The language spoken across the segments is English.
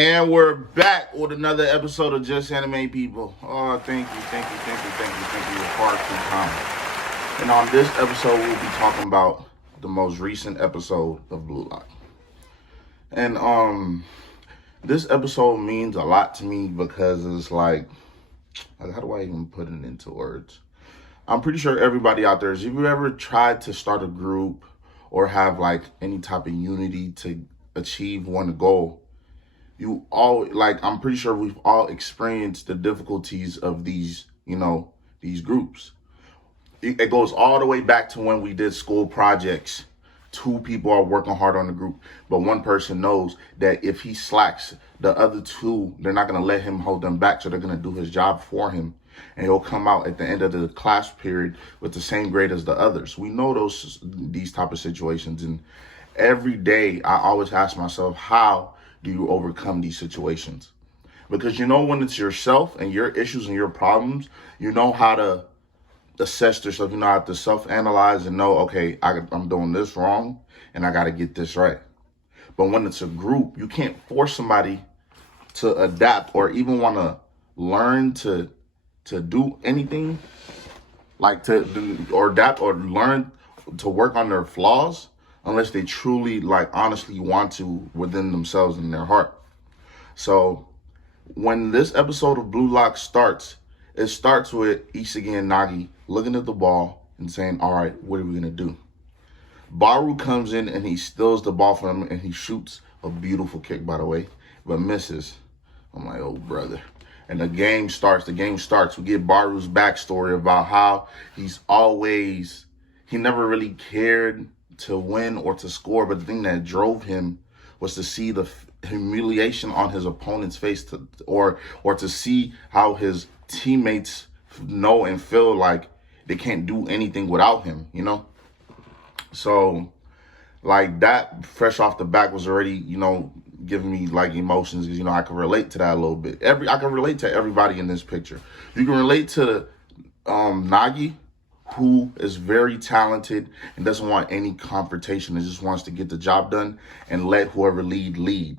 And we're back with another episode of Just Anime People. Oh, thank you. You're far too kind. And on this episode, we'll be talking about the most recent episode of Blue Lock. And this episode means a lot to me because it's like, how do I even put it into words? I'm pretty sure everybody out there, if you ever tried to start a group or have like any type of unity to achieve one goal, you all like I'm pretty sure we've all experienced the difficulties of these groups. It goes all the way back to when we did school projects. Two people are working hard on the group, but one person knows that if he slacks, the other two, they're not going to let him hold them back, so they're going to do his job for him, and he'll come out at the end of the class period with the same grade as the others. We know these type of situations, and every day I always ask myself, how do you overcome these situations? Because when it's yourself and your issues and your problems, you know how to assess yourself. You know how to self-analyze and know, okay, I'm doing this wrong and I got to get this right. But when it's a group, you can't force somebody to adapt or even want to learn to do anything, like to do or adapt or learn to work on their flaws unless they truly, like, honestly want to within themselves and their heart. So when this episode of Blue Lock starts, it starts with Isagi and Nagi looking at the ball and saying, all right, what are we going to do? Barou comes in and he steals the ball from him and he shoots a beautiful kick, by the way, but misses. I'm like, oh, brother. And the game starts. We get Barou's backstory about how he never really cared to win or to score, but the thing that drove him was to see the humiliation on his opponent's face, or to see how his teammates know and feel like they can't do anything without him. So like that fresh off the back was already, giving me like emotions, because I can relate to that a little bit. I can relate to everybody in this picture. You can relate to Nagi, who is very talented and doesn't want any confrontation and just wants to get the job done and let whoever lead.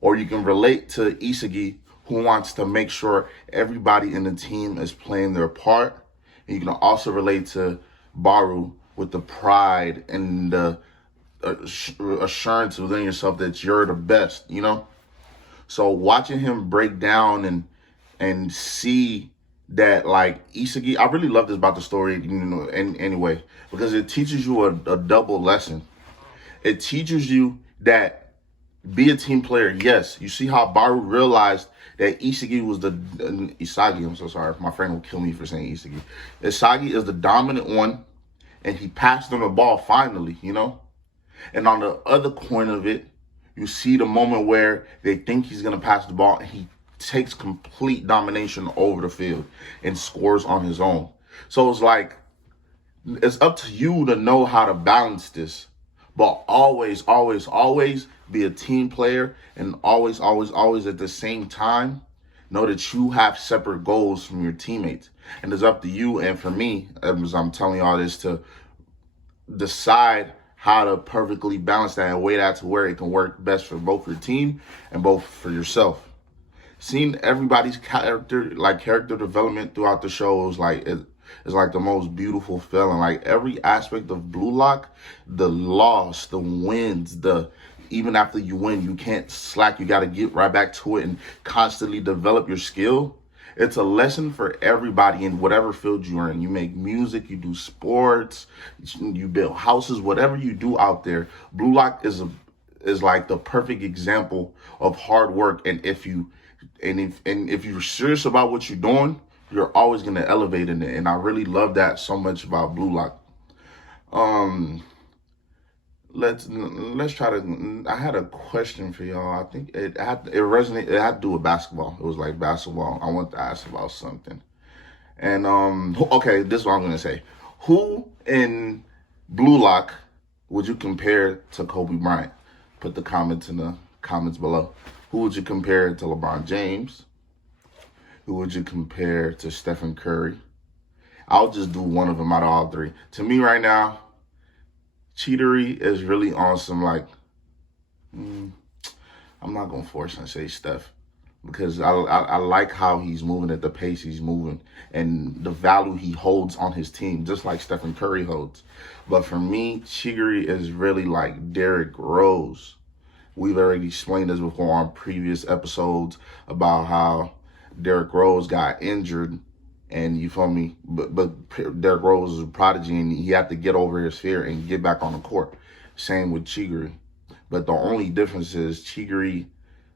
Or you can relate to Isagi, who wants to make sure everybody in the team is playing their part. And you can also relate to Barou with the pride and the assurance within yourself that you're the best, So watching him break down and see that, like, Isagi, I really love this about the story, anyway, because it teaches you a double lesson. It teaches you that be a team player. Yes, you see how Barou realized that Isagi, I'm so sorry, my friend will kill me for saying Isagi. Isagi is the dominant one, and he passed him the ball finally, And on the other coin of it, you see the moment where they think he's going to pass the ball and he takes complete domination over the field and scores on his own. So it's like, it's up to you to know how to balance this, but always be a team player, and always at the same time, know that you have separate goals from your teammates. And it's up to you and for me, as I'm telling you all this, to decide how to perfectly balance that and weigh that to where it can work best for both your team and both for yourself. Seeing everybody's character development throughout the show is like the most beautiful feeling. Like every aspect of Blue Lock, the loss, the wins, even after you win, you can't slack. You got to get right back to it and constantly develop your skill. It's a lesson for everybody in whatever field you're in. You make music, you do sports, you build houses, whatever you do out there. Blue Lock is like the perfect example of hard work. And if you're serious about what you're doing, you're always gonna elevate in it. And I really love that so much about Blue Lock. Let's try to. I had a question for y'all. I think it resonated. It had to do with basketball. It was like basketball. I want to ask about something. And okay, this is what I'm gonna say. Who in Blue Lock would you compare to Kobe Bryant? Put the comments in the comments below. Who would you compare to LeBron James? Who would you compare to Stephen Curry? I'll just do one of them out of all three. To me right now, Cheatery is really on some like, I'm not going to force and say Steph because I like how he's moving at the pace he's moving and the value he holds on his team, just like Stephen Curry holds. But for me, Chigiri is really like Derrick Rose. We've already explained this before on previous episodes about how Derrick Rose got injured, and you feel me? But Derrick Rose is a prodigy, and he had to get over his fear and get back on the court. Same with Chigiri. But the only difference is Chigiri,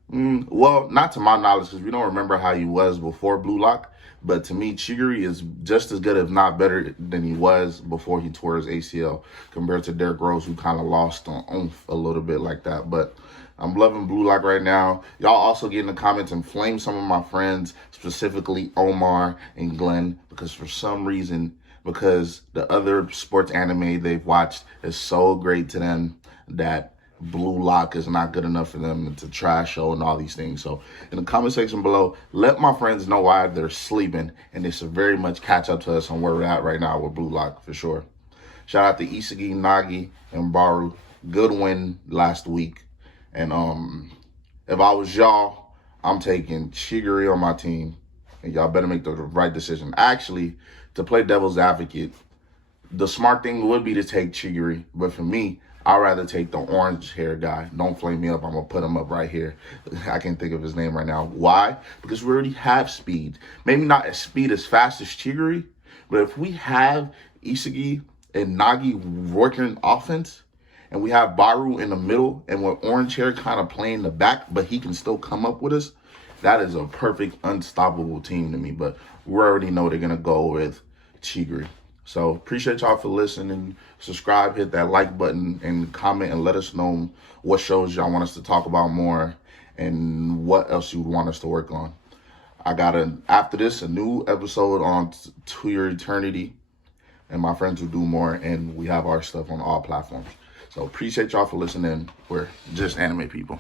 well, not to my knowledge, because we don't remember how he was before Blue Lock. But to me, Chigiri is just as good, if not better, than he was before he tore his ACL, compared to Derrick Rose, who kind of lost on oomph a little bit like that. But I'm loving Blue Lock right now. Y'all also get in the comments and flame some of my friends, specifically Omar and Glenn, because for some reason, because the other sports anime they've watched is so great to them that Blue Lock is not good enough for them. It's a trash show and all these things. So in the comment section below, let my friends know why they're sleeping, and they should very much catch up to us on where we're at right now with Blue Lock for sure. Shout out to Isagi, Nagi, and Barou. Good win last week. And if I was y'all, I'm taking Chigiri on my team, and y'all better make the right decision. Actually, to play devil's advocate, the smart thing would be to take Chigiri, but for me, I'd rather take the orange hair guy. Don't flame me up. I'm going to put him up right here. I can't think of his name right now. Why? Because we already have speed. Maybe not as speed as fast as Chigiri, but if we have Isagi and Nagi working offense, and we have Barou in the middle, and with orange hair kind of playing the back, but he can still come up with us, that is a perfect, unstoppable team to me. But we already know they're going to go with Chigiri. So appreciate y'all for listening. Subscribe, hit that like button, and comment and let us know what shows y'all want us to talk about more and what else you want us to work on. I got after this a new episode on To Your Eternity, and my friends will do more, and we have our stuff on all platforms. So appreciate y'all for listening. We're just anime people.